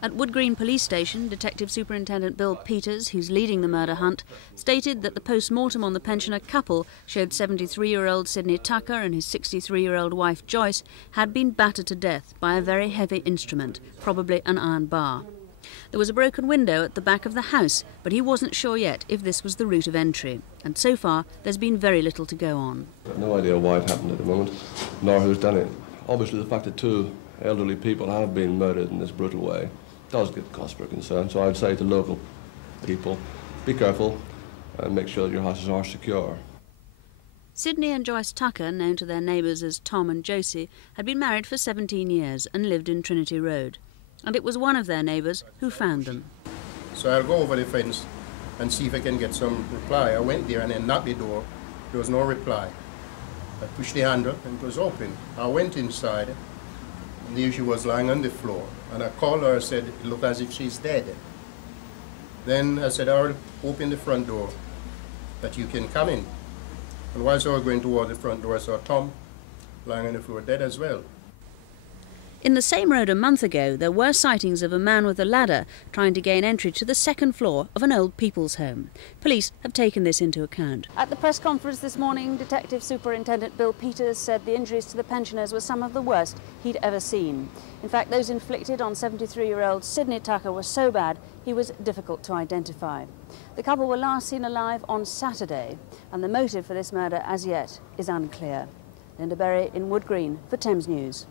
At Wood Green Police Station, Detective Superintendent Bill Peters, who's leading the murder hunt, stated that the post-mortem on the pensioner couple showed 73-year-old Sidney Tucker and his 63-year-old wife Joyce had been battered to death by a very heavy instrument, probably an iron bar. There was a broken window at the back of the house, but he wasn't sure yet if this was the route of entry. And so far, there's been very little to go on. No idea why it happened at the moment, nor who's done it. Obviously, the fact that two elderly people have been murdered in this brutal way does give cause for concern. So I'd say to local people, be careful and make sure that your houses are secure. Sidney and Joyce Tucker, known to their neighbours as Tom and Josie, had been married for 17 years and lived in Trinity Road. And it was one of their neighbours who found them. So I'll go over the fence and see if I can get some reply. I went there and then knocked the door. There was no reply. I pushed the handle and it was open. I went inside and there she was lying on the floor. And I called her and said, it looked as if she's dead. Then I said, I'll open the front door, that you can come in. And whilst I was going toward the front door, I saw Tom lying on the floor, dead as well. In the same road a month ago, there were sightings of a man with a ladder trying to gain entry to the second floor of an old people's home. Police have taken this into account. At the press conference this morning, Detective Superintendent Bill Peters said the injuries to the pensioners were some of the worst he'd ever seen. In fact, those inflicted on 73-year-old Sidney Tucker were so bad he was difficult to identify. The couple were last seen alive on Saturday, and the motive for this murder as yet is unclear. Linda Berry in Wood Green for Thames News.